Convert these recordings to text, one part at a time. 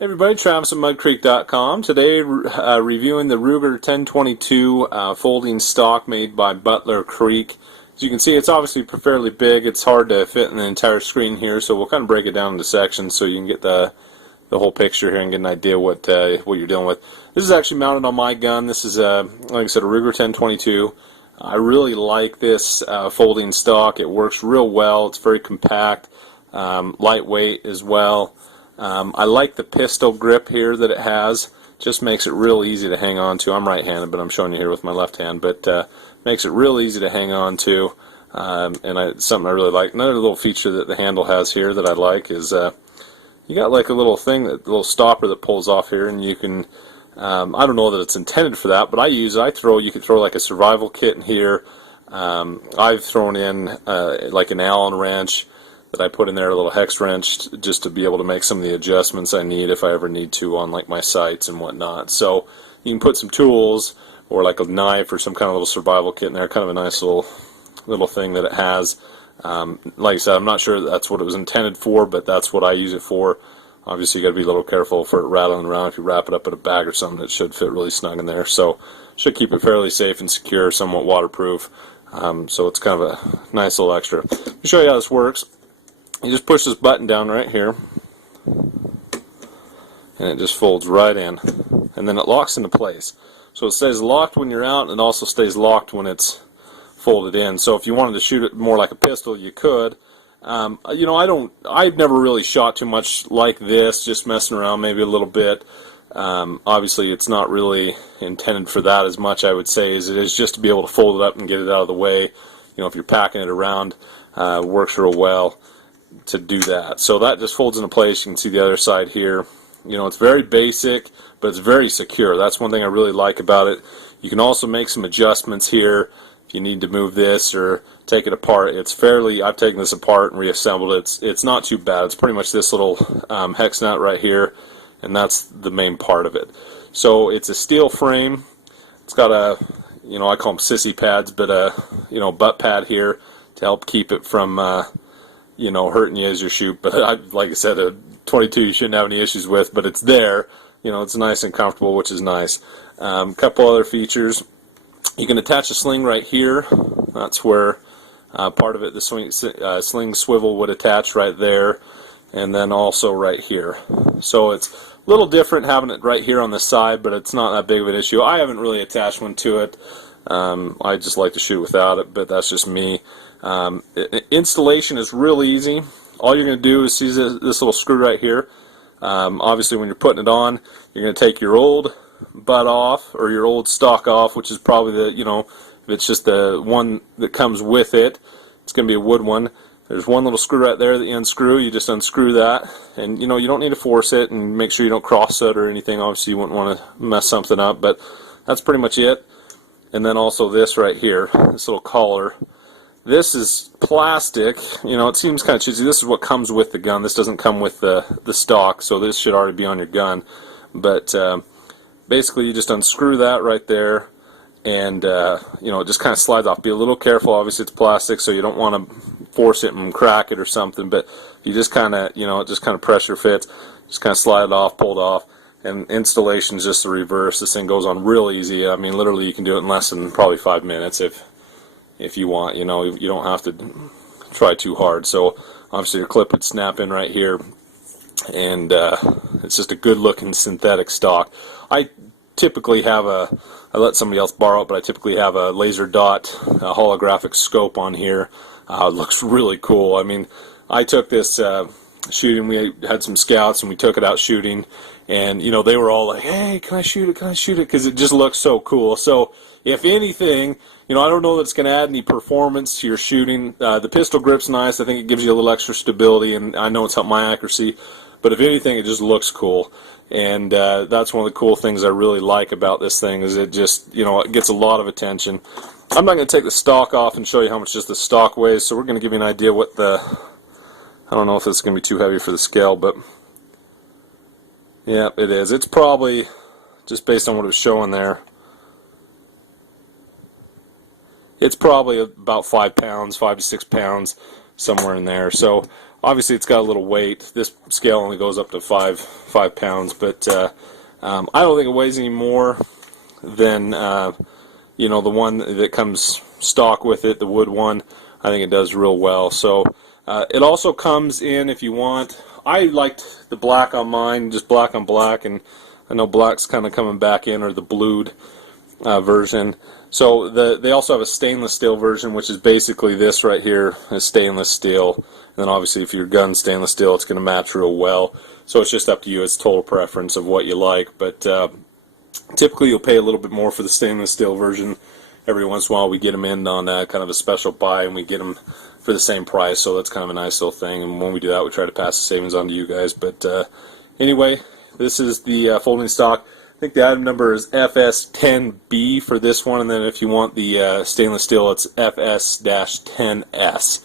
Hey everybody, Travis at MUDDCreek.com. Today reviewing the Ruger 1022 folding stock made by Butler Creek. As you can see, it's obviously fairly big. It's hard to fit in the entire screen here, so we'll kind of break it down into sections so you can get the whole picture here and get an idea what you're dealing with. This is actually mounted on my gun. This is, like I said, a Ruger 1022. I really like this folding stock. It works real well. It's very compact, lightweight as well. I like the pistol grip here that it has. Just makes it real easy to hang on to. I'm right-handed, but I'm showing you here with my left hand. But makes it real easy to hang on to, and something I really like. Another little feature that the handle has here that I like is you got like a little thing, a little stopper that pulls off here, and you can. I don't know that it's intended for that, but you could throw like a survival kit in here. I've thrown in like an Allen wrench that I put in there, a little hex wrench, just to be able to make some of the adjustments I need if I ever need to on like my sights and whatnot. So you can put some tools or like a knife or some kind of little survival kit in there. Kind of a nice little thing that it has. Like I said, I'm not sure that's what it was intended for, but that's what I use it for. Obviously, you got to be a little careful for it rattling around. If you wrap it up in a bag or something, it should fit really snug in there. So should keep it fairly safe and secure, somewhat waterproof. So it's kind of a nice little extra. Let me show you how this works. You just push this button down right here, and it just folds right in, and then it locks into place. So it stays locked when you're out, and it also stays locked when it's folded in. So if you wanted to shoot it more like a pistol, you could. You know, I've never really shot too much like this, just messing around maybe a little bit. Obviously, it's not really intended for that as much, I would say, as it is just to be able to fold it up and get it out of the way. You know, if you're packing it around, works real well to do that. So that just folds into place. You can see the other side here. You know, it's very basic, but it's very secure. That's one thing I really like about it. You can also make some adjustments here if you need to move this or take it apart. It's fairly, I've taken this apart and reassembled it. It's not too bad. It's pretty much this little hex nut right here, and that's the main part of it. So it's a steel frame. It's got a, you know, I call them sissy pads, but a, you know, butt pad here to help keep it from you know, hurting you as you shoot. But like I said, a 22 you shouldn't have any issues with, but it's there. You know, it's nice and comfortable, which is nice. Couple other features. You can attach a sling right here. That's where part of it, the sling swivel would attach right there, and then also right here. So it's a little different having it right here on the side, but it's not that big of an issue. I haven't really attached one to it. I just like to shoot without it, but that's just me. Installation is real easy. All you're going to do is see this little screw right here. Obviously, when you're putting it on, you're going to take your old butt off, or your old stock off, which is probably the, you know, if it's just the one that comes with it, it's going to be a wood one. There's one little screw right there that you unscrew. You just unscrew that, and you know, you don't need to force it, and make sure you don't cross it or anything. Obviously, you wouldn't want to mess something up, but that's pretty much it. And then also this right here, this little collar. This is plastic. You know, it seems kind of cheesy. This is what comes with the gun. This doesn't come with the stock, so this should already be on your gun. But basically, you just unscrew that right there, and you know, it just kind of slides off. Be a little careful. Obviously, it's plastic, so you don't want to force it and crack it or something. But you just kind of, you know, it just kind of pressure fits. Just kind of slide it off, pull it off. And installation is just the reverse. This thing goes on real easy. I mean, literally, you can do it in less than probably 5 minutes if you want. You know, you don't have to try too hard. So obviously, your clip would snap in right here, and it's just a good-looking synthetic stock. I typically have I let somebody else borrow it, but I typically have a laser dot, a holographic scope on here. It looks really cool. I mean, I took this shooting. We had some scouts, and we took it out shooting. And, you know, they were all like, hey, can I shoot it? Can I shoot it? Because it just looks so cool. So, if anything, you know, I don't know that it's going to add any performance to your shooting. The pistol grip's nice. I think it gives you a little extra stability, and I know it's helped my accuracy. But if anything, it just looks cool. And that's one of the cool things I really like about this thing, is it just, you know, it gets a lot of attention. I'm not going to take the stock off and show you how much just the stock weighs, so we're going to give you an idea what I don't know if it's going to be too heavy for the scale, but yeah, it is. It's probably, just based on what it was showing there, it's probably about 5 pounds, 5 to 6 pounds, somewhere in there. So obviously it's got a little weight. This scale only goes up to 5 pounds, but I don't think it weighs any more than you know, the one that comes stock with it, the wood one. I think it does real well. So it also comes in, if you want, I liked the black on mine, just black on black, and I know black's kind of coming back in, or the blued version. So they also have a stainless steel version, which is basically this right here is stainless steel. And then obviously if your gun's stainless steel, it's going to match real well. So it's just up to you. It's total preference of what you like. But typically you'll pay a little bit more for the stainless steel version. Every once in a while we get them in on kind of a special buy, and we get them for the same price. So that's kind of a nice little thing. And when we do that, we try to pass the savings on to you guys. But anyway, this is the folding stock. I think the item number is FS10B for this one, and then if you want the stainless steel, it's FS-10S.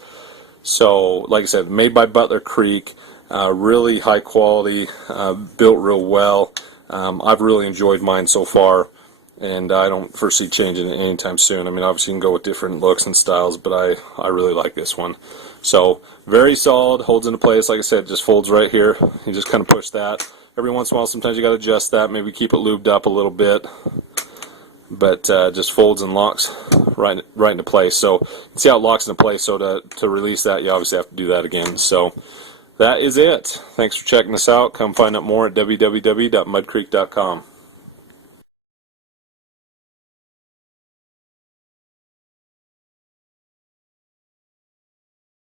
So, like I said, made by Butler Creek, really high quality, built real well. I've really enjoyed mine so far, and I don't foresee changing it anytime soon. I mean, obviously you can go with different looks and styles, but I really like this one. So, very solid, holds into place. Like I said, just folds right here. You just kind of push that. Every once in a while, sometimes you got to adjust that, maybe keep it lubed up a little bit, but just folds and locks right into place. So you can see how it locks into place. So to release that, you obviously have to do that again. So that is it. Thanks for checking us out. Come find out more at www.muddcreek.com.